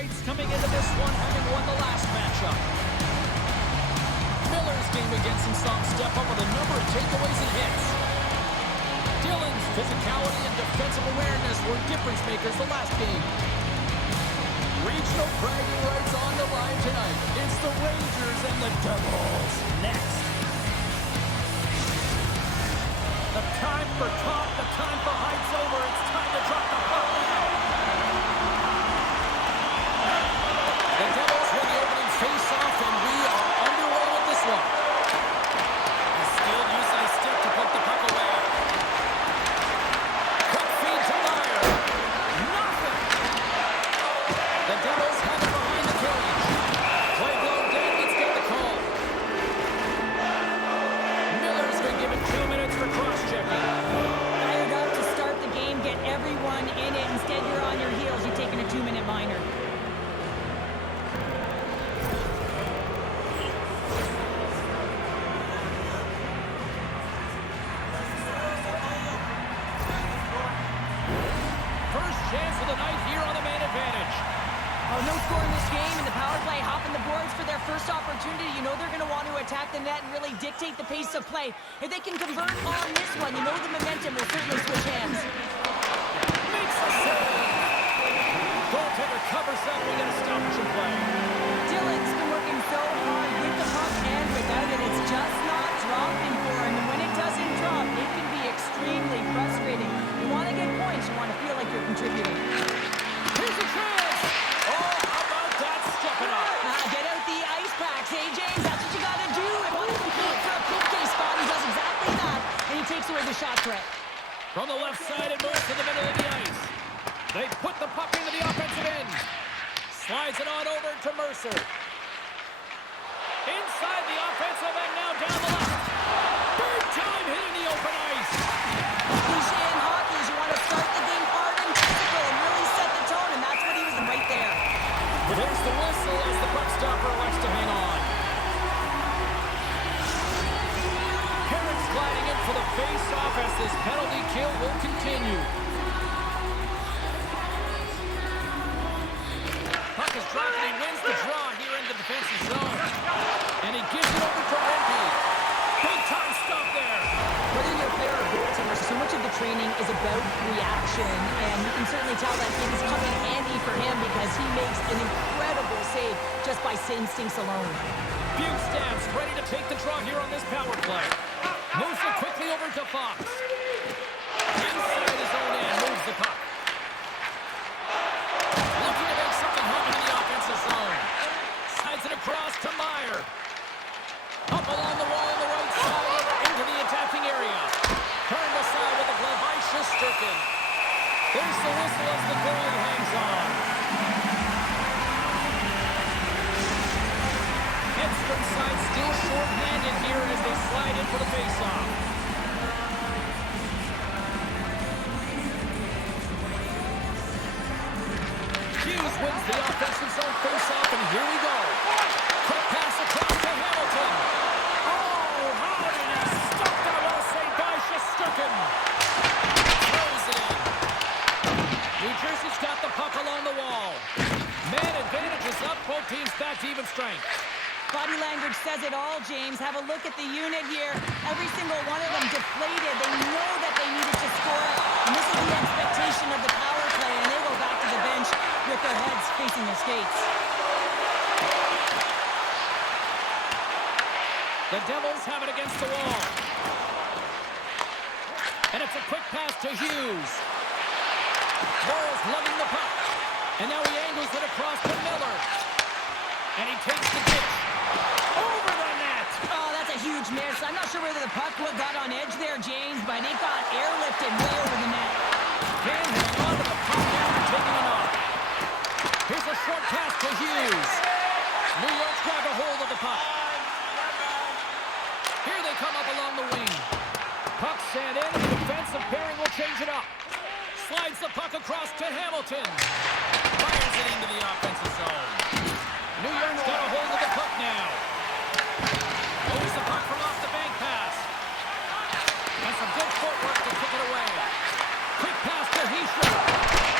rights coming into this one, having won the last matchup. Miller's game against him saw him step up with a number of takeaways and hits. Dillon's physicality and defensive awareness were difference makers the last game. Regional bragging rights on the line tonight. It's the Rangers and the Devils next. The time for talk, the time for hype's over. It's time to drop the puck now. The Devils win the opening face-off, and we are underway with this one. A skilled use of the stick to put the puck away. Quick feed to Meyer. Nothing. The Devils have it behind the cage. Play blown dead. Let's get the call. Miller's been given 2 minutes for cross-checking. Fired up to start the game, get everyone in it. Instead, you're on your heels. You've taken a 2-minute minor. First chance of the night here on the man advantage. Oh, no score in this game, and the power play hopping the boards for their first opportunity. You know they're going to want to attack the net and really dictate the pace of play. If they can convert on this one, you know the momentum will certainly switch hands. Makes the save. Goaltender covers up. We got a stoppage in play. Dillon's been working so hard with the puck and without it. It's just not dropping for him. And when it doesn't drop, it can be extremely frustrating. You want to get points. You want to feel like you're contributing. Here's a chance. Oh, how about that? Step it up. Get out the ice packs. Hey, James, that's what you got to do. If you compete for a PK spot, he does exactly that. And he takes away the shot threat. From the left side, it moves to the middle of the ice. They put the puck into the offensive end. Slides it on over to Mercer. Inside the offensive end, now down the left. Big time hit in the open ice. Cliche in hockey is you want to start the game hard and physical and really set the tone, and that's what he was right there. There's the whistle as the puck stopper elects to hang on. Herrick's gliding in for the face-off as this penalty kill will continue. Puck is dropped and he wins the draw here in the defensive zone. And he gives it over to Rempe. Big time stop there. Whether you're a player or a goaltender, so much of the training is about reaction, and you can certainly tell that it is coming handy for him because he makes an incredible save just by instincts alone. Bugstad's ready to take the draw here on this power play. Moves it quickly over to Fox. Inside his own end, moves the puck. Looking to make something happen in the offensive zone. Sides it across to Meyer. Up along the wall on the right side, into the attacking area. Turned aside with a glove by Shesterkin. There's the whistle as the goalie hangs on. Edstrom side still short-handed here as they slide in for the face-off. Hughes wins the offensive zone face-off, and here we go. Quick pass across to Hamilton. Oh, how did he stop that? Well saved by Shesterkin. Throws it in. New Jersey's got the puck along the wall. Man advantage is up. Both teams back to even strength. Body language says it all, James. Have a look at the unit here. Every single one of them deflated. They know that they needed to score, and this is the expectation of the power play, and they go back to the bench with their heads facing their skates. The Devils have it against the wall. And it's a quick pass to Hughes. Morrow's lugging the puck. And now he angles it across to Miller. And he takes the ditch. Over the net. Oh, that's a huge miss. I'm not sure whether the puck got on edge there, James, but it got airlifted way over the net. Van hang on to the puck after taking it off. Here's a short pass to Hughes. New York's grabbed a hold of the puck. Here they come up along the wing. Puck sent in. The defensive pairing will change it up. Slides the puck across to Hamilton. Fires it into the offensive zone. New York's got a hold of the puck now. Moves the puck from off the bank pass. And some good footwork to kick it away. Quick pass to Hischier.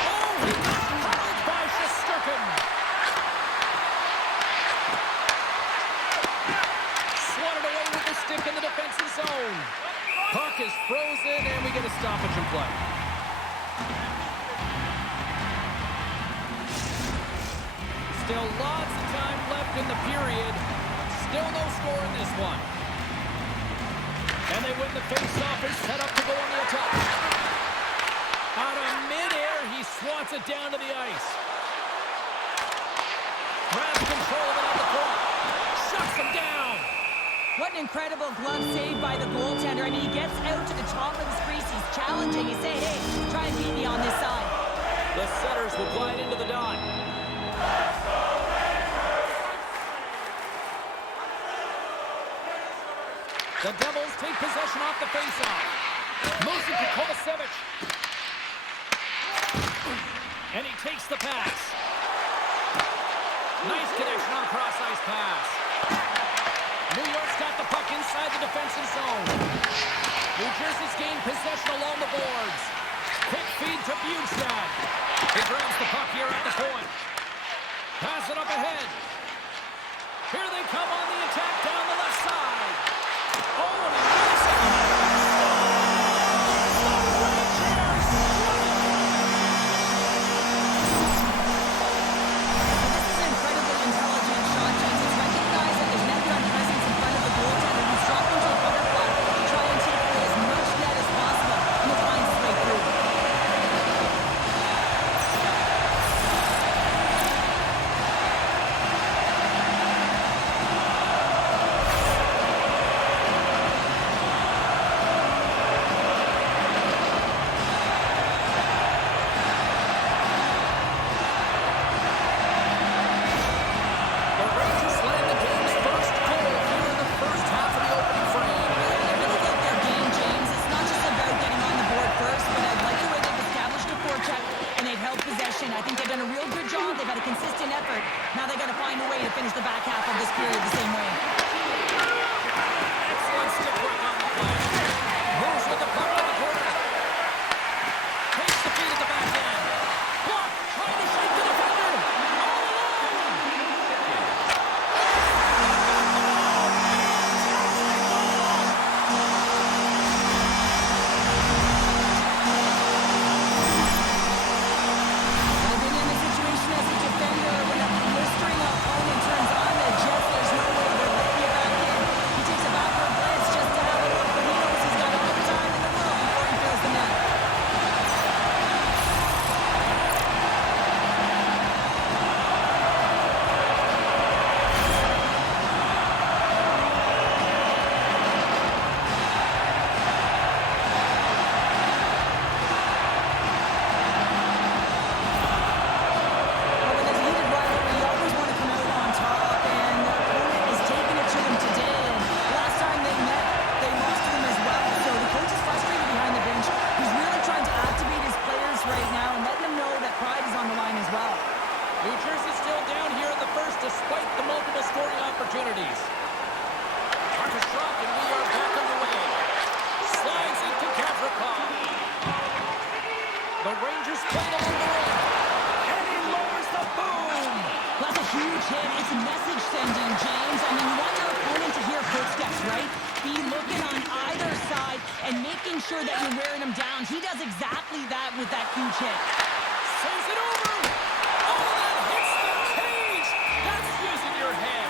Oh, he got hurled by Shesterkin. Still lots of time left in the period. Still no score in this one. And they win the face-off. Is set up to go on the attack. Out of midair, he swats it down to the ice. Grabs control of it at the point. Shuts him down. What an incredible glove save by the goaltender. I mean, he gets out to the top of his crease. He's challenging. He's saying, hey, try and beat me on this side. The setters will glide into the dot. The Devils take possession off the faceoff. Moves it to Kovacevic. And he takes the pass. Nice connection on cross-ice pass. New York's got the puck inside the defensive zone. New Jersey's gained possession along the boards. Quick feed to Bjugstad. He grabs the puck here at the point. Pass it up ahead. Here they come on the attack down the left side. Oh, and he makes it. This is an incredibly intelligent shot, James. It's recognized that there's net run presence in front of the goaltender. He's dropped into a butterfly to try and take away as much net as possible, and he finds his way through. I think they've done a real good job. They've had a consistent effort. Now they got to find a way to finish the back half of this period the same way. Excellent stick work on the play. Moves with the puck to the corner. Takes the feed at the back end. Block, trying to shake the defender. All alone. I've been in a situation as a defender when a blistering opponent turns on the Jets. There's no way they're letting you back in. He takes a backward glance just to have a look, but he knows he's got all the time in the world before he fills the net. But when there's a heated rivalry, you always want to come out on top, and their opponent is taking it to them today. And last time they met, they lost to them as well. So the coach is frustrated behind the bench. He's really trying to activate his players right now and letting them know that pride is on the line as well. New Jersey still down here in the first despite the multiple scoring opportunities. Armstrong and we are back underway. Slides into Gavrikov. The Rangers play it along the wing. And he lowers the boom. That's a huge hit. It's message sending, James. I mean, you want your opponent to hear footsteps, right? Be looking on either side and making sure that you're wearing them down. He does exactly that with that huge hit. Saves it over. Oh, that hits the cage. That's using your head.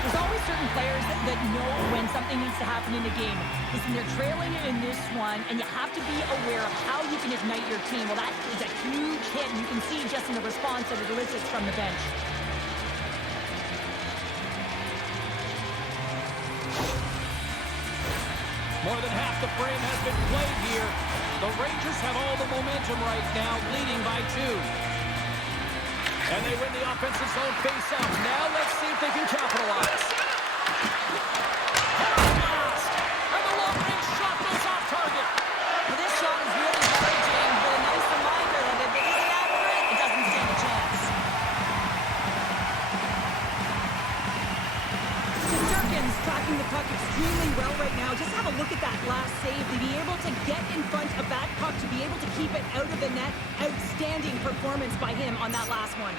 There's always certain players that know when something needs to happen in a game. Listen, they're trailing in this one, and you have to be aware of how you can ignite your team. Well, that is a huge hit, and you can see just in the response that it elicits from the bench. More than half the frame has been played here. The Rangers have all the momentum right now, leading by 2. And they win the offensive zone face-off. Now let's see if they can capitalize. And the long-range shot goes off target. Well, this shot is really hard, James, but a nice reminder that if it isn't accurate, it doesn't stand a chance. Shesterkin's tracking the puck extremely well right now. Just have a look at that last save. To be able to get in front of that puck, to be able to keep it out of the net, outstanding performance by him on that last one.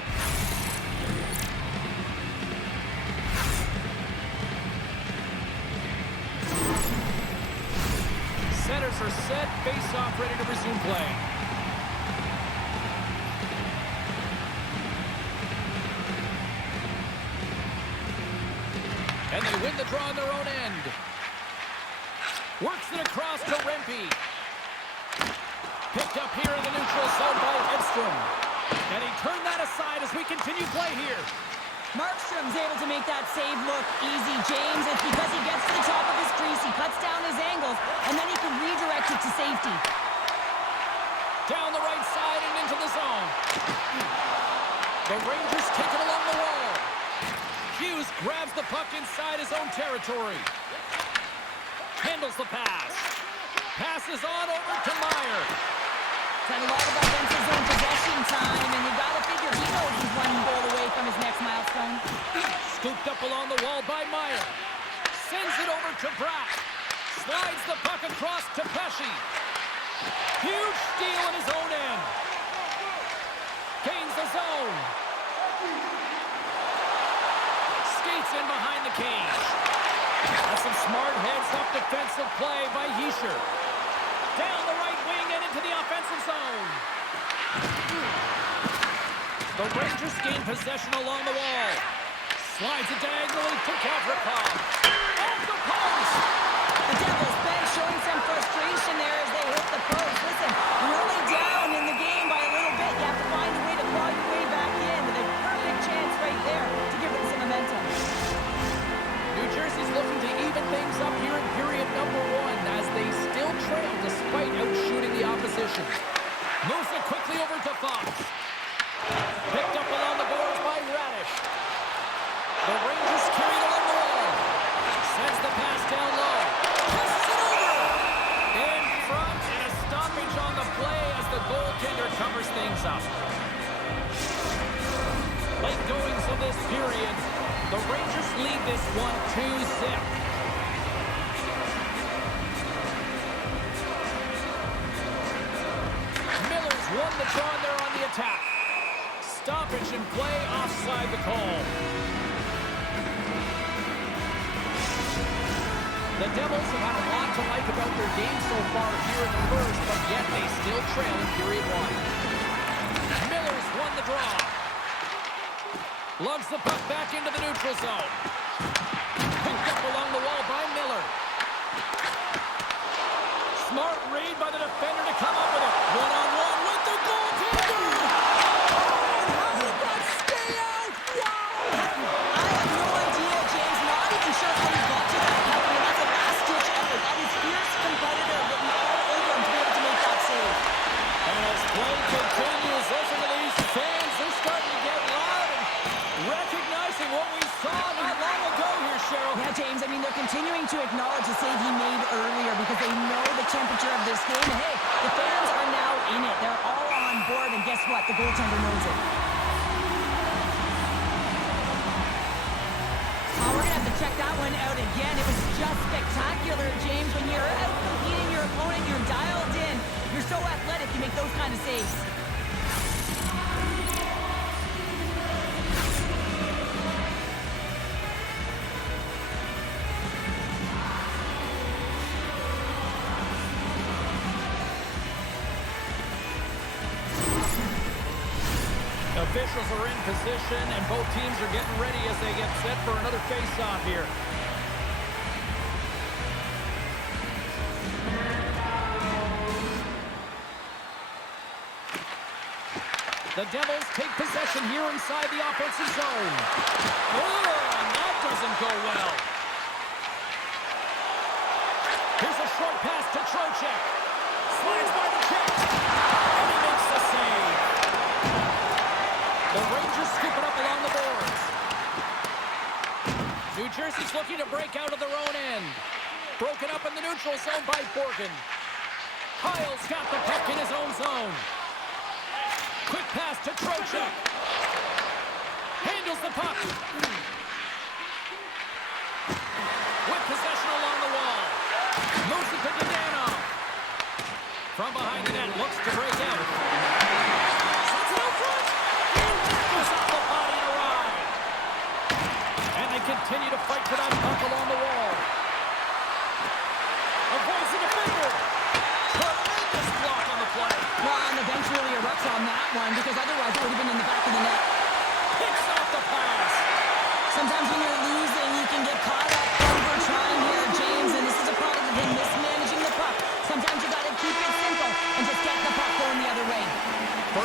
Centers are set, face-off ready to resume play. And they win the draw on their own end. Works it across to Rempe. Picked up here in the neutral zone by Edstrom. And he turned that aside as we continue play here. Markstrom's able to make that save look easy, James. It's because he gets to the top of his crease, he cuts down his angles, and then he can redirect it to safety. Down the right side and into the zone. The Rangers take it along the wall. Hughes grabs the puck inside his own territory. Handles the pass. Passes on over to Meyer. Had a lot of offensive zone possession time, and you got to figure he knows he's one goal away from his next milestone. Scooped up along the wall by Meyer. Sends it over to Bratt. Slides the puck across to Pesce. Huge steal in his own end. Gains the zone. Skates in behind the cage. That's some smart heads-up defensive play by Hischier. Down the right wing and into the offensive zone. The Rangers gain possession along the wall. Slides it diagonally to Gavrikov. Off the post! The Devils bench showing some frustration there as they hit the post. Listen, you're only down in the game by a little bit. You have to find a way to claw your way back in. And a perfect chance right there to give them some momentum. New Jersey's looking to even things up here in period number 1 as they still trail despite outshooting the opposition. Moves it quickly over to Fox. Picked up along the boards by Radish. The Rangers carried along the wall. Sends the pass down low. Passes it over. In front and a stoppage on the play as the goaltender covers things up. Late goings of this period. The Rangers lead this one 2-0. Miller's won the draw there on the attack. Stoppage in play, offside the call. The Devils have had a lot to like about their game so far here in the first, but yet they still trail in period 1. Miller's won the draw. Lugs the puck back into the neutral zone. Picked up along the wall by Miller. Smart read by the defender to come up with it. One-on-one with the goaltender! How did that stay out? Wow! I have no idea, James. Not even sure how he got to that puck. I mean, that's a last-ditch effort. That is fierce competitor getting all over him to be able to make that save. And as play continues, listen to these fans. They're starting to get loud and recognizing what we saw not long ago here, Cheryl. Yeah, James, I mean, they're continuing to acknowledge the save he made earlier because they know the temperature of this game. And hey, the fans are now in it. They're all on board, and guess what? The goaltender knows it. Oh, we're going to have to check that one out again. It was just spectacular, James. When you're out competing your opponent, you're dialed in. You're so athletic, you make those kind of saves. Officials are in position, and both teams are getting ready as they get set for another face-off here. The Devils take possession here inside the offensive zone. Oh, and that doesn't go well. Here's a short pass to Trocheck. Slides by the check. And he makes the save. The Rangers scoop it up along the boards. New Jersey's looking to break out of their own end. Broken up in the neutral zone by Borgen. Hyle's got the puck in his own zone. Quick pass to Trocheck. Handles the puck. With possession along the wall. Moves it to Dadano. From behind the net, looks to break out. Sets it out front. Goes off the body to ride. And they continue to fight for that puck along the wall. Avoids the defender. Tremendous block on the play. Well, and the bench really erupts on that one because otherwise it would have been in the back of the net. Picks off the pass. Sometimes when you're losing, you can get caught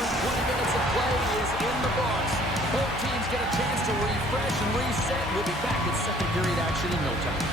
first 20 minutes of play is in the books. Both teams get a chance to refresh and reset. We'll be back with second period action in no time.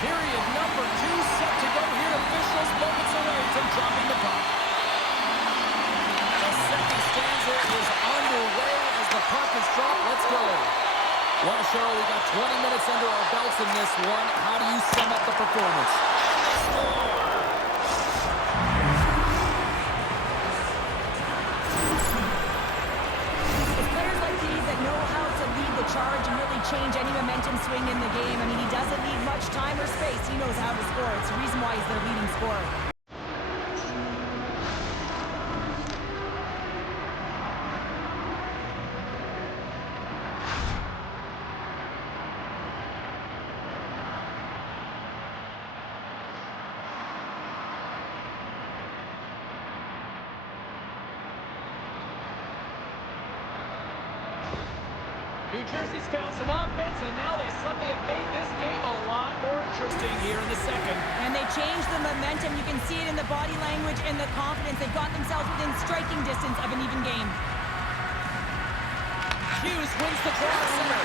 Period number 2 set to go here. Officials moments away from dropping the puck. The second stanza is underway as the puck is dropped. Let's go. Well, Cheryl, we got 20 minutes under our belts in this one. How do you sum up the performance? It's players like these that know how to lead the charge and really change any momentum swing in the game. I mean, he doesn't need much time or space. He knows how to score. It's the reason why he's their leading scorer. New Jersey's found some offense, and now they suddenly have made this game a lot more interesting here in the second. And they changed the momentum. You can see it in the body language and the confidence. They've got themselves within striking distance of an even game. Hughes wins the draw center.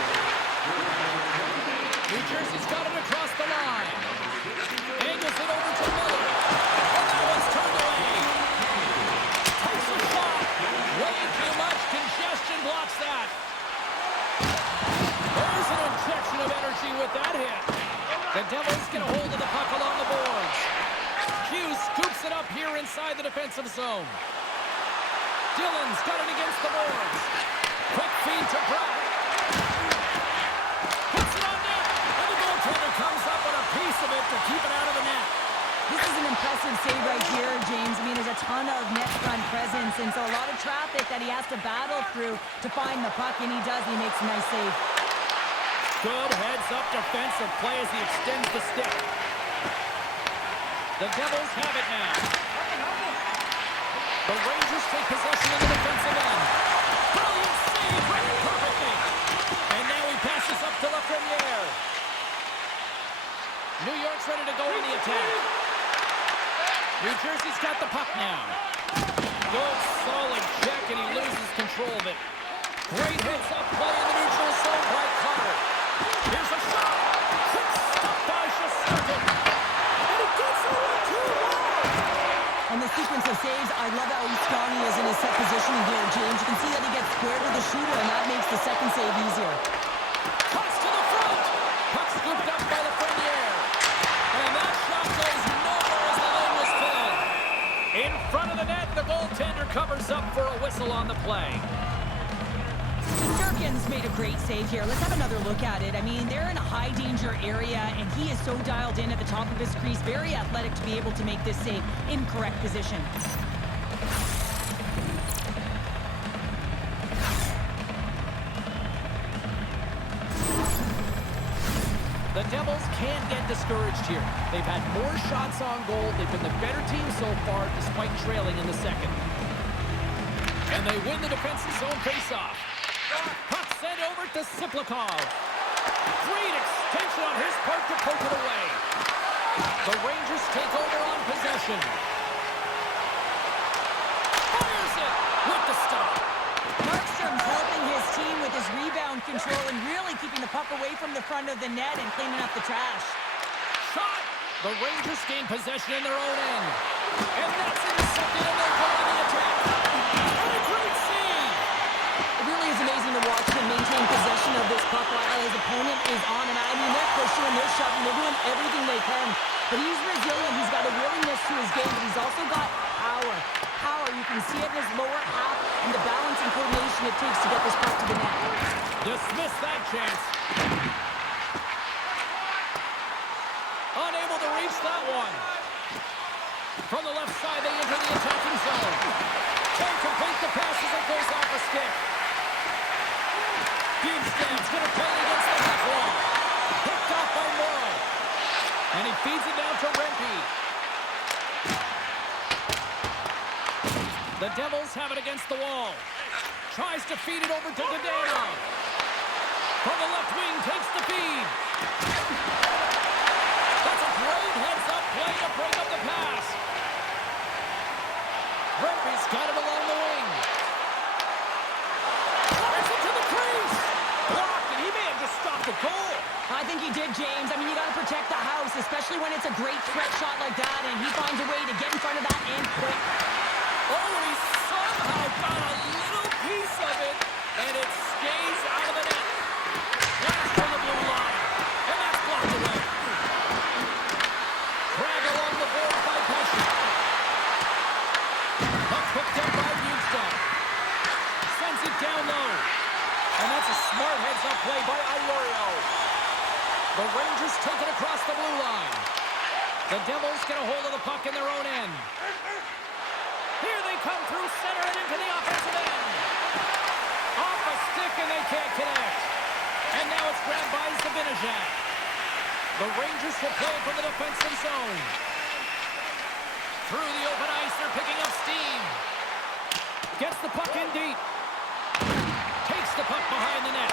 New Jersey's got it across the line. Angles it over to Miller. And that one's turned away. Takes a shot. Way too much congestion blocks that. There's an injection of energy with that hit. The Devils get a hold of the puck along the boards. Hughes scoops it up here inside the defensive zone. Dillon's got it against the boards. Quick feed to Pratt. Puts it on net. And the goaltender comes up with a piece of it to keep it out of the net. This is an impressive save right here, James. I mean, there's a ton of net front presence, and so a lot of traffic that he has to battle through to find the puck, and he does. He makes a nice save. Good heads-up defensive play as he extends the stick. The Devils have it now. The Rangers take possession of the defensive end. Brilliant save, read it perfectly. And now he passes up to Lafreniere. New York's ready to go on the attack. New Jersey's got the puck now. Good, solid check, and he loses control of it. Great heads-up play in the neutral zone by Carter. Here's a shot. Quick stop by Shesterkin. And he gets it with 2-1. And the sequence of saves, I love how strong he is in his set positioning here, James. You can see that he gets square to the shooter, and that makes the second save easier. Cuts to the front. Puck scooped up by Lafreniere. And that shot goes nowhere as the lane was filled. In front of the net, the goaltender covers up for a whistle on the play. Shesterkin's made a great save here. Let's have another look at it. I mean, they're in a high-danger area, and he is so dialed in at the top of his crease. Very athletic to be able to make this save in correct position. The Devils can't get discouraged here. They've had more shots on goal. They've been the better team so far, despite trailing in the second. And they win the defensive zone faceoff. Puck sent over to Siplikov. Great extension on his part to poke it away. The Rangers take over on possession. Fires it with the stop. Markstrom's helping his team with his rebound control and really keeping the puck away from the front of the net and cleaning up the trash. Shot. The Rangers gain possession in their own end. And that's intercepted, and they'll go on the attack. And a great save. It really is amazing to watch him maintain possession of this puck while his opponent is on. And I mean, they're pushing, they're shoving, they're doing everything they can. But he's resilient. He's got a willingness to his game, but he's also got power. Power. You can see it in his lower half and the balance and coordination it takes to get this puck to the net. Dismiss that chance. Unable to reach that one. From the left side, they enter the attacking zone. Can't complete the pass as it goes off a stick. Bukestad's going to play against the half wall. Picked off by Morrow. Devils have it against the wall. Tries to feed it over to Dadano. From the left wing, takes the feed. That's a great heads-up play to break up the pass. Murphy's got it along the wing. Fires it to the crease. Blocked, and he may have just stopped the goal. I think he did, James. I mean, you got to protect the house, especially when it's a great threat shot like that, and he finds a way to get in front of that and quick. Oh, he somehow got a little piece of it, and it stays out of the net. Blast from the blue line, and that's blocked away. Drag along the board by Pesci. Puck picked up by Bukestad. Sends it down low. And that's a smart heads-up play by Iorio. The Rangers take it across the blue line. The Devils get a hold of the puck in their own end. Here they come through center and into the offensive end. Off a stick and they can't connect. And now it's grabbed by Zibanejad. The Rangers will play from the defensive zone. Through the open ice, they're picking up steam. Gets the puck in deep. Takes the puck behind the net.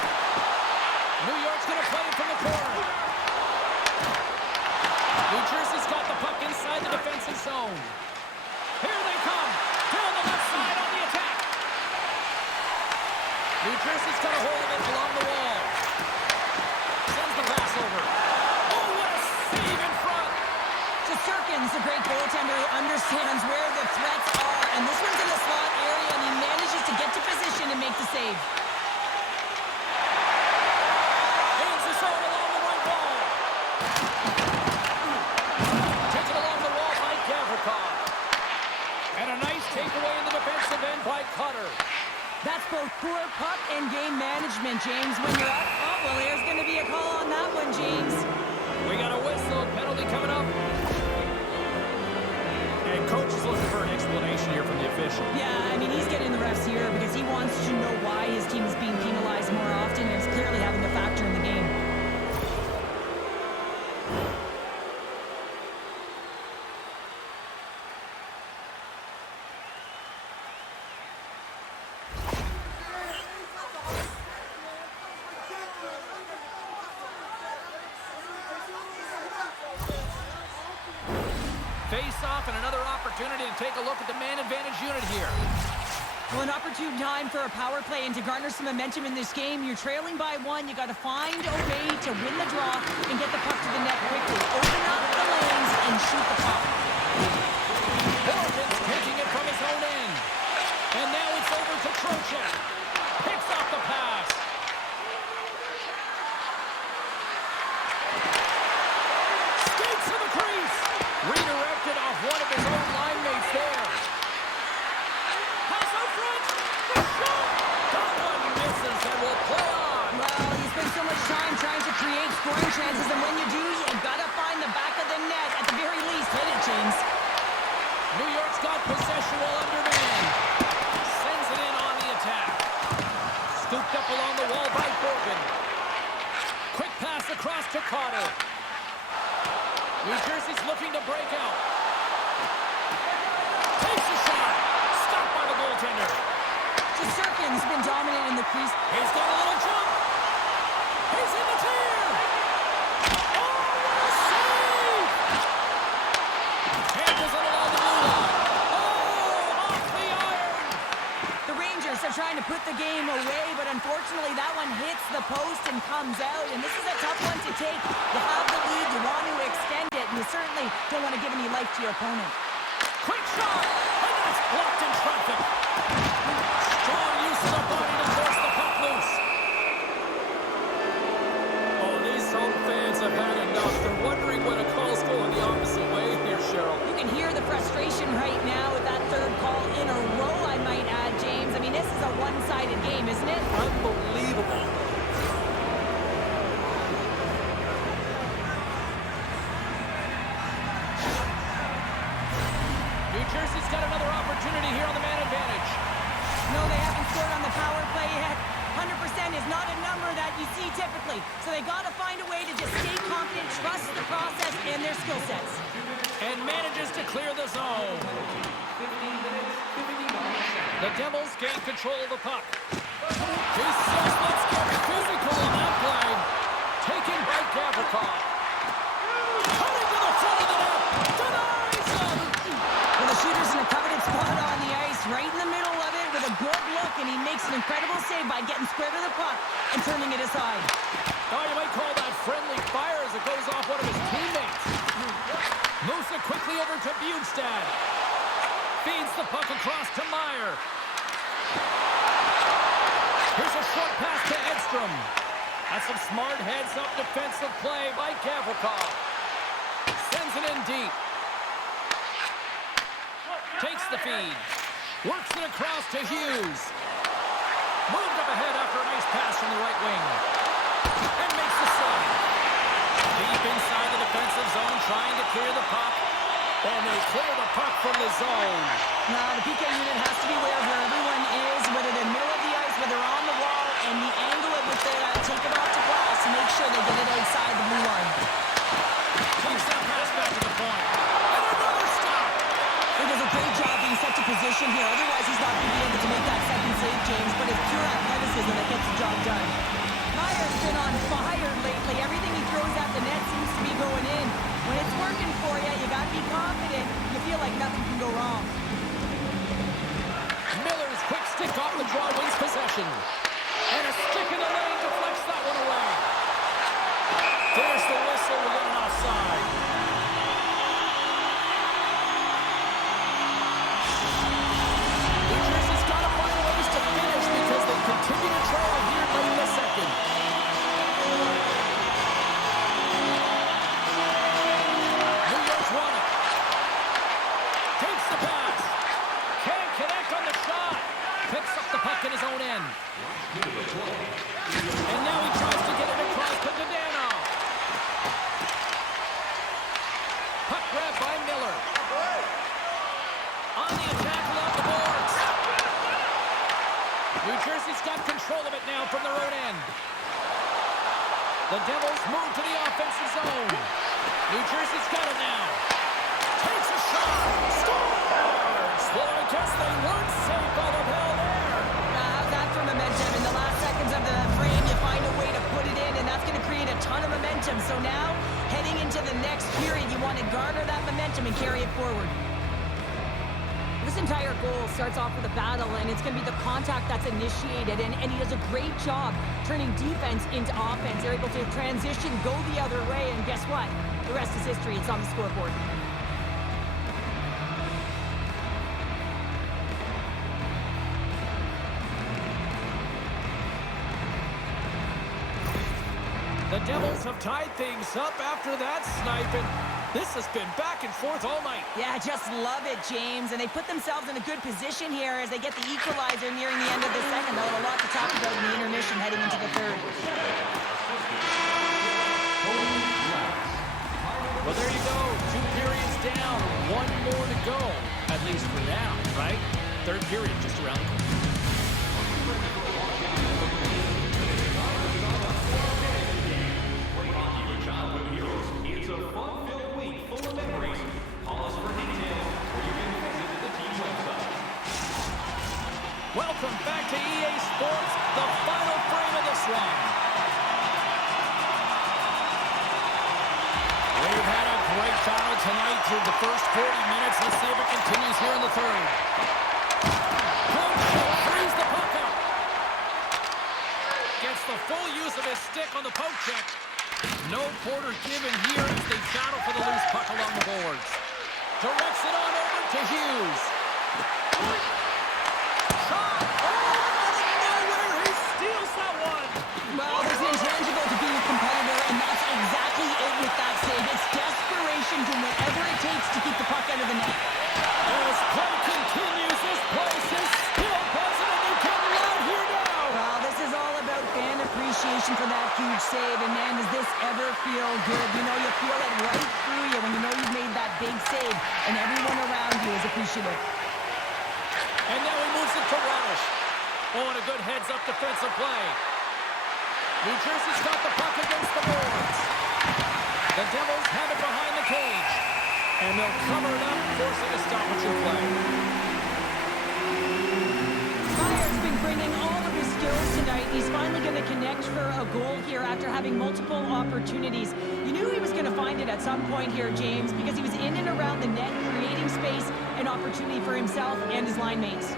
New York's going to play it from the corner. New Jersey's got the puck inside the defensive zone. Here they come. Down the left side on the attack. New Jersey's got a hold of it along the wall. Sends the pass over. Oh, what a save in front. Shesterkin's a great goaltender who understands where the threats are, and this one's in the slot area, and he manages to get to position and make the save. Hands the zone along the right wall. Taken along the wall by Gavrikov. And a nice takeaway in the defensive end by Cutter. That's both poor puck and game management, James. When you're up, oh, well, there's going to be a call on that one, James. We got a whistle. Penalty coming up. And coach is looking for an explanation here from the official. Yeah, I mean, he's getting the refs here because he wants to know why his team is being penalized more often, and it's clearly having a factor in the game. Face-off and another opportunity to take a look at the man advantage unit here. Well, an opportune time for a power play and to garner some momentum in this game. You're trailing by one. You got to find a way to win the draw and get the puck to the net quickly. Open up the lanes and shoot the puck. Horton's taking it from his own end. And now it's over to Trocheck. Picks off the pass. Skates to the crease. Redirected off one of his own line mates there. Pass out front. The shot. That one misses and will play on. Well, you spend so much time trying to create scoring chances, and when you do, you've got to find the back of the net. At the very least, hit it, James. New York's got possession while undermanned. Sends it in on the attack. Scooped up along the wall by Borgen. Quick pass across to Carter. New Jersey's looking to break out. Takes a shot. Stopped by the goaltender. Shesterkin's been dominant in the crease. He's got a little jump. He's in the clear. Oh, what a save! Handles it along the blue line. Oh, off the iron. The Rangers are trying to put the game away, but unfortunately that one hits the post and comes out, and this is a tough one to take. You have the lead, you want to extend it, and you certainly don't want to give any life to your opponent. Quick shot, and that's blocked in traffic. Strong use of the body to force the puck loose. Oh, these home fans have had enough. They're wondering when a call's going the opposite way here, Cheryl. You can hear the frustration right now with that third call in a row, I might add, James. I mean, this is a one-sided game, isn't it? Unbelievable. New Jersey's got another opportunity here on the man advantage. No, they haven't scored on the power play yet. 100% is not a number that you see typically. So they got to find a way to just stay confident, trust the process and their skill sets. And manages to clear the zone. The Devils gain control of the puck. He says, let's get physical on that play. Taken by Gavrikov. Cutting to the front of the net. Denies him. Well, the shooter's in a coveted spot on the ice, right in the middle of it with a good look, and he makes an incredible save by getting square to the puck and turning it aside. Oh, you might call that friendly fire as it goes off one of his teammates. Moves it quickly over to Bjugstad. Feeds the puck across to Meyer. Here's a short pass to Edstrom. That's some smart heads-up defensive play by Gavrikov. Sends it in deep. Takes the feed. Works it across to Hughes. Moved up ahead after a nice pass from the right wing. And makes the save. Deep inside the defensive zone, trying to clear the puck. And they clear the puck from the zone. Now, the PK unit has to be aware of where everyone is, whether they're middle of the ice, whether they're on the wall, and the angle at which they take it off to glass to make sure they get it outside the blue line. Takes that pass back to the point. And another stop. He does a great job being such a position here. Otherwise, he's not going to be able to make that second save, James, but it's pure athleticism that gets the job done. Meyer's been on fire lately. Everything he throws at the net seems to be going in. When it's working for you, you got to be confident. You feel like nothing can go wrong. Miller's quick stick off the draw wins possession. And a stick in the lane deflects that one away. There's the whistle with an offside. New Jersey's got to find ways to finish because they continue to trail here late in the second. New York's won it. Takes the pass. Can't connect on the shot. Picks up the puck in his own end. And now he tries to get it across to Dodano. Puck grab by Miller. On the attack along the boards. New Jersey's got control of it now from their own end. The Devils move to the offensive zone. New Jersey's got it now. Takes a shot. Scores! Well, I guess they weren't safe on the ball there. How's that for momentum? In the last seconds of the frame, you find a way to put it in, and that's going to create a ton of momentum. So now, heading into the next period, you want to garner that momentum and carry it forward. This entire goal starts off with a battle, and it's going to be the contact that's initiated, and he does a great job turning defense into offense. They're able to transition, go the other way, and guess what? The rest is history. It's on the scoreboard. The Devils have tied things up after that sniping. This has been back and forth all night. Yeah, just love it, James. And they put themselves in a good position here as they get the equalizer nearing the end of the second. They'll have a lot to talk about in the intermission heading into the third. Well, there you go. 2 periods down. 1 more to go, at least for now, right? Third period just around the corner. Welcome back to EA Sports, the final frame of this one. We've had a great battle tonight through the first 40 minutes. Let's see if it continues here in the third. Frees the puck up. Gets the full use of his stick on the poke check. No quarter given here as they battle for the loose puck along the boards. Directs it on over to Hughes. Shot! Oh, out of nowhere, he steals that one! Well, there's an intangible to being a competitor, and that's exactly it with that save. It's desperation, doing whatever it takes to keep the puck out of the net. As play continues, this place is still buzzing, and you can loud here now! Well, this is all about fan appreciation for that huge save, and man, does this ever feel good. You know, you feel it right through you when you know you've made that big save, and everyone around you is appreciative. And now he moves it to Radish. Oh, and a good heads-up defensive play. New Jersey's got the puck against the boards. The Devils have it behind the cage. And they'll cover it up, forcing a stoppage in play. skills tonight. He's finally going to connect for a goal here after having multiple opportunities. You knew he was going to find it at some point here, James, because he was in and around the net, creating space and opportunity for himself and his line mates.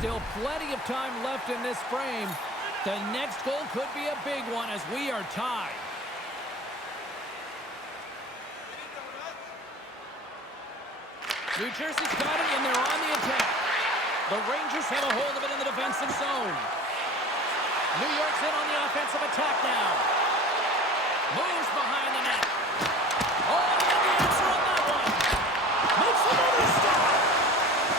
Still plenty of time left in this frame. The next goal could be a big one as we are tied. New Jersey's got it, and they're on the attack. The Rangers have a hold of it in the defensive zone. New York's in on the offensive attack now. Moves behind the net. Oh, and the answer on that one. Makes another stop.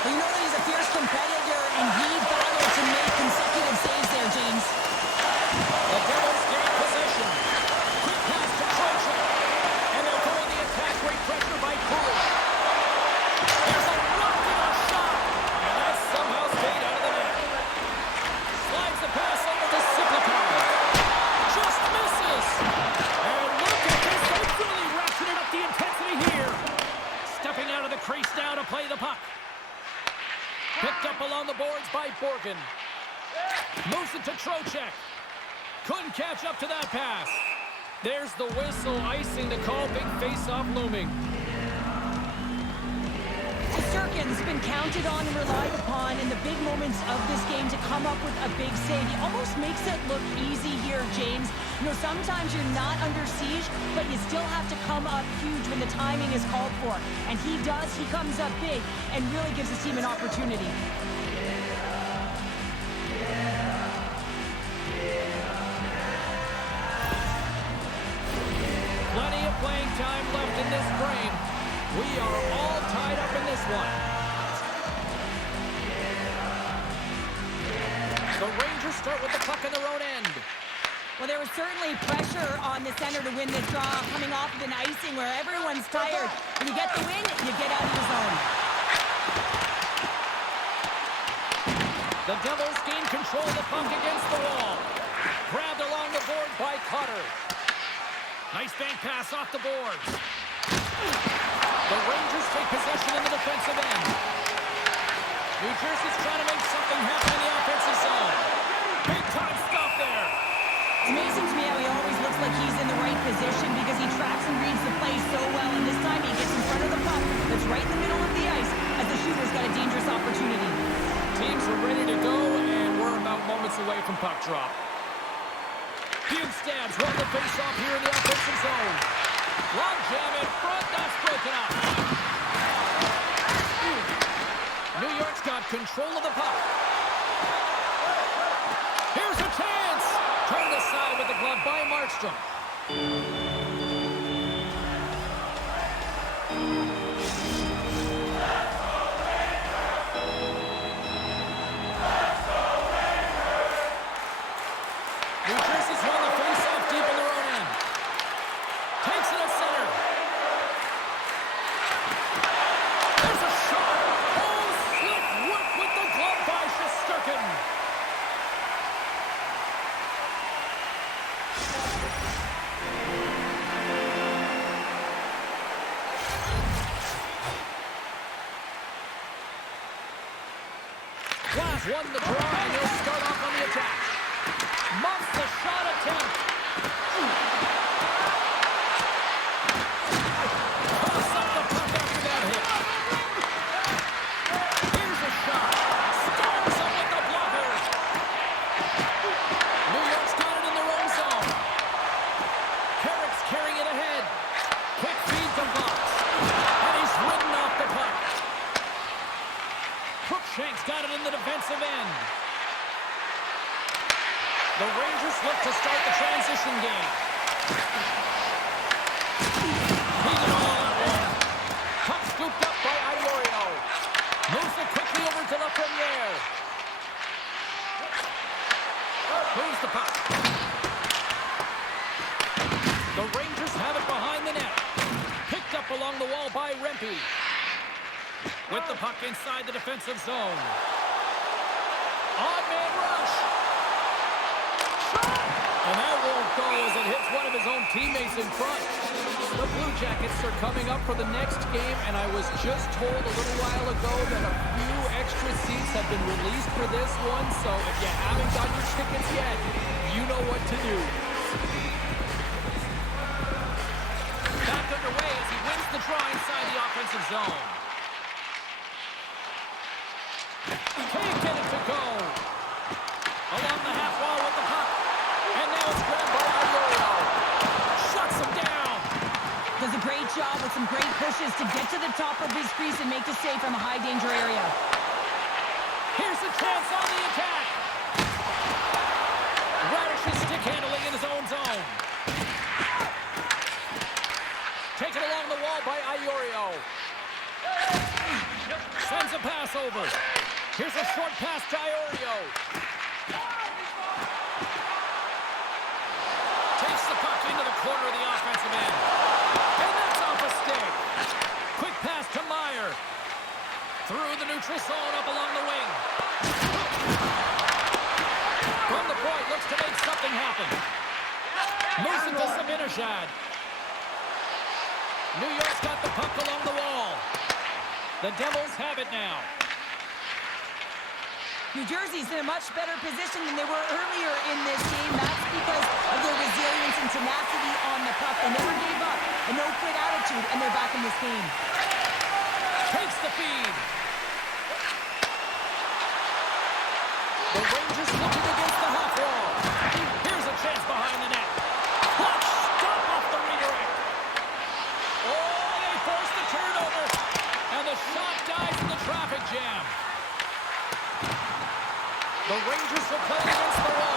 Well, you know that he's a fierce competitor, and he battled to make consecutive saves there, James. The Devils gain possession. Quick pass to Trocheck. And they'll go on the attack. Great pressure by Cooley. There's a rocket shot. And that somehow stayed out of the net. Slides the pass over to Siplikov. Just misses. And look at this. They've really ratcheted up the intensity here. Stepping out of the crease now to play the puck. Picked up along the boards by Borgen. Moves it to Trocheck. Couldn't catch up to that pass. There's the whistle, icing the call. Big face-off looming. Shesterkin's been counted on and relied upon in the big moments of this game to come up with a big save. He almost makes it look easy here, James. You know, sometimes you're not under siege, but you still have to come up huge when the timing is called for. And he does. He comes up big and really gives his team an opportunity. Plenty of playing time left in this frame. We are all tied up in this one. The Rangers start with the puck in their own end. Well, there was certainly pressure on the center to win this draw, coming off of an icing where everyone's tired. When you get the win, you get out of your zone. The Devils gain control of the puck against the wall. Grabbed along the board by Cutter. Nice bank pass off the boards. The Rangers take possession in the defensive end. New Jersey's trying to make something happen in the offensive zone. Big time stop there. It's amazing to me how he always looks like he's in the right position because he tracks and reads the play so well. And this time he gets in front of the puck that's right in the middle of the ice as the shooter's got a dangerous opportunity. Teams are ready to go, and we're about moments away from puck drop. Bjugstad's run the face-off here in the offensive zone. Long jam in front, that's broken up. New York's got control of the puck. Here's a chance. Turned aside with the glove by Markstrom. New Jersey's won the face-off deep in their own end. Takes it at center. There's a shot. Oh, slick work with the glove by Shesterkin. Glass won the draw, and they'll start off on the attack. Muffs the shot attempt. Toss up the puck after that hit. Here's a shot. Storms up with the blocker. New York's got it in their own zone. Carrick's carrying it ahead. Quick feed to Box. And he's ridden off the puck. Cruikshank's got it in the defensive end. The Rangers look to start the transition game. He did all that one. Puck scooped up by Iorio. Moves it quickly over to Lafreniere. Moves the puck. The Rangers have it behind the net. Picked up along the wall by Rempe. With the puck inside the defensive zone. Odd man rush. And that won't go as it hits one of his own teammates in front. The Blue Jackets are coming up for the next game, and I was just told a little while ago that a few extra seats have been released for this one, so if you haven't got your tickets yet, you know what to do. Back underway as he wins the draw inside the offensive zone. Can't get it to go. Along the half wall with the puck. And now it's grabbed by Aguero. Shuts him down. Does a great job with some great pushes to get to the top of his crease and make the save from a high-danger area. Here's a chance on the attack. Radish's stick handling in his own zone. Taken along the wall by Aguero. Sends a pass over. Here's a short pass to Aguero. Takes the puck into the corner of the offensive end. And that's off a stick. Quick pass to Meyer. Through the neutral zone up along the wing. From the point, looks to make something happen. Moves it to Zibanejad. New York's got the puck along the wall. The Devils have it now. New Jersey's in a much better position than they were earlier in this game. That's because of their resilience and tenacity on the puck. They never gave up. A no-quit attitude, and they're back in this game. Takes the feed. The Rangers looking against the half wall. Here's a chance behind the net. What? Stop off the redirect. Oh, they force the turnover. And the shot dies in the traffic jam. The Rangers are playing against the wall.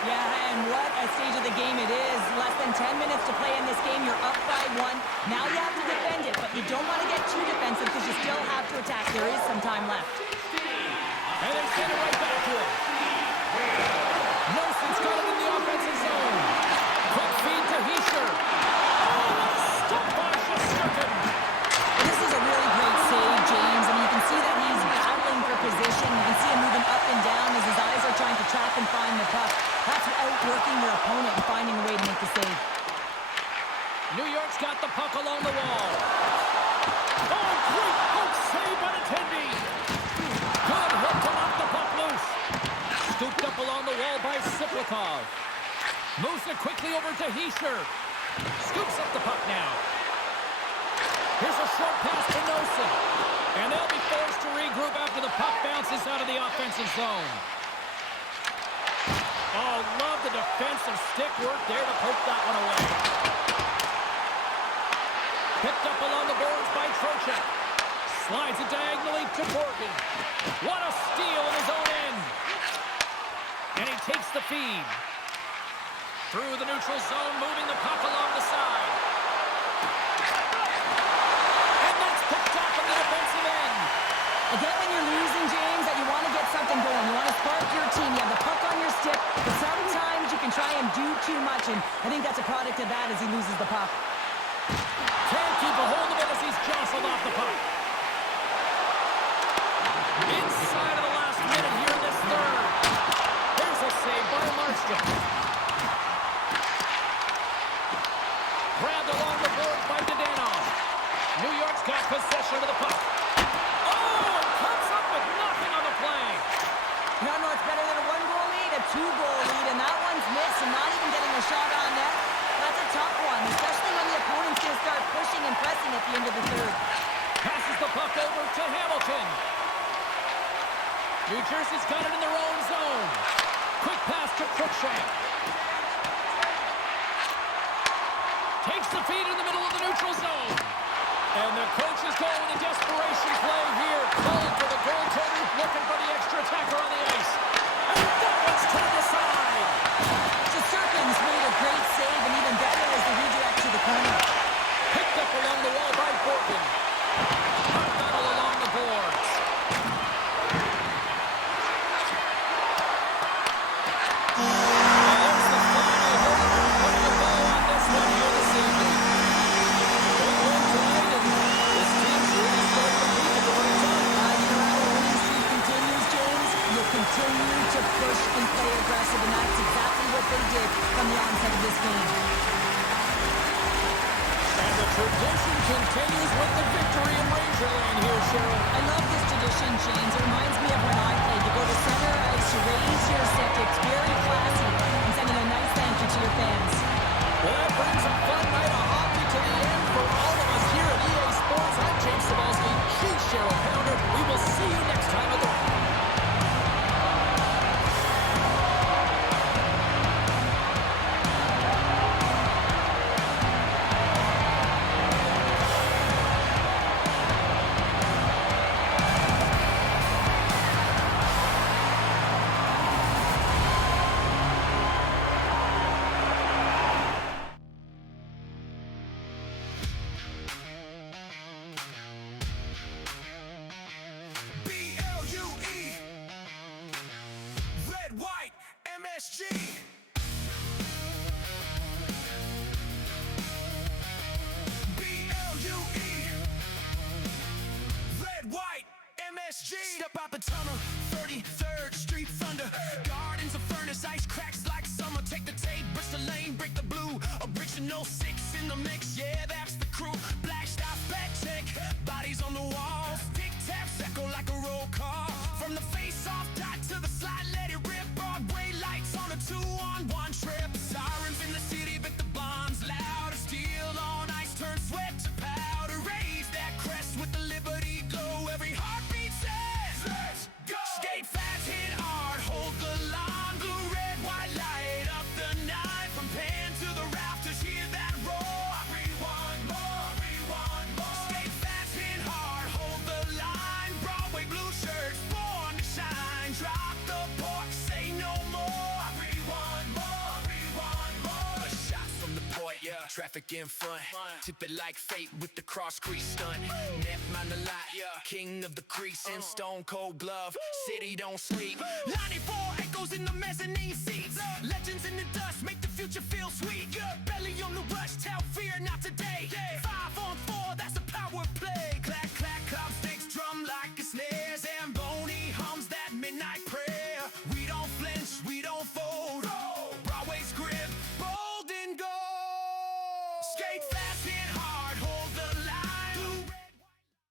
Yeah, and what a stage of the game it is. Less than 10 minutes to play in this game. You're up by 1. Now you have to defend it, but you don't want to get too defensive because you still have to attack. There is some time left. And they send it right back to him. Nelson's got it in the offensive zone. Quick feed to Hischier. Stop by Shesterkin. This is a really great save, James. I mean, you can see that he's battling for position. You can see him moving up and down as his eyes are trying to track and find the puck. That's outworking your opponent and finding a way to make the save. New York's got the puck along the wall. Oh, great poke save by the Tenby. Good hook to knock the puck loose. Scooped up along the wall by Siplikov. Moves it quickly over to Hischier. Scoops up the puck now. Here's a short pass to Nelson. And they'll be forced to regroup after the puck bounces out of the offensive zone. Oh, love the defensive stick work there to poke that one away. Picked up along the boards by Trocheck. Slides it diagonally to Morgan. What a steal in his own end. And he takes the feed. Through the neutral zone, moving the puck along the side. And that's picked off on the defensive end. Again, when you're losing, James, that you want to get something going. You want to spark your team. You have the puck on your stick, but sometimes you can try and do too much, and I think that's a product of that as he loses the puck. Can't keep a hold of it as he's jostled off the puck. Inside of the last minute here in this third. There's a save by Markstrom. Grabbed along the board by Dadonov. New York's got possession of the puck. Oh, comes up with nothing on the play. No, it's better than a 1-goal lead, a 2-goal lead, and that one's missed and not even getting a shot on net. That's a tough one, especially when the opponent's going to start pushing and Hamilton. New Jersey's got it in their own zone. Quick pass to Cruikshank. Takes the feed in the middle of the neutral zone. And the coach is going with a desperation play here. Calling for the goaltender, looking for the extra attacker on the ice. And that one's turned aside. Shesterkin's made a great save, and even better is the redirect to the corner. Picked up along the wall by Fortin. Hard battle along the boards. There's the final word. Putting a bow on this one here this evening. Great win tonight, and this team's really starting to compete at the right time. You know, our winning streak continues, James. You'll continue to push and play aggressive, and that's exactly what they did from the onset of this game. And the tradition continues with the victory in Rangerland here, Cheryl. I love this tradition, James. It reminds me of when I played. You go to center ice, you raise your stick. It's very classy, and sending a nice thank you to your fans. Well, that brings a fun night of hockey to the end for all of us here at EA Sports. I'm James Cebulski. She's Cheryl Pounder. We will see you next time at the rink. B-L-U-E, red, white, MSG. B-L-U-E, red, white, MSG. Step out the tunnel, 33rd Street Thunder. Gardens of furnace, ice cracks like summer. Take the tape, burst the lane, break the blue. Original 6 in the mix, yeah, that's the crew. Black stuff, back check, bodies on the walls. Tic taps echo like a roll call. From the face-off dot to the slide, let it rip. Broadway lights on a 2-on-1 trip. Sirens in the city, but the bombs loud as steel on ice. Turn sweat to powder. Raise that crest with the Liberty glow. Every heartbeat says, let's go. Skate fast, hit hard, hold the line. Blue, red, white, light up the night. From pan to the rafters, hear that roar. Rewind more, rewind more. Skate fast, hit hard, hold the line. Broadway blue shirts, born to shine. Drop the pork, say no more. Rewind more, rewind more. Shots from the point, yeah. Traffic in front. Tip it like fate with the cross crease stunt. Net man the lot, yeah. King of the crease in stone cold glove. City don't sleep. 94 echoes in the mezzanine seats. Legends in the dust make the future feel sweet. Belly on the rush, tell fear not today. 5 on 4, that's a power play. Clack, clack, clap sticks, drum like a snares. And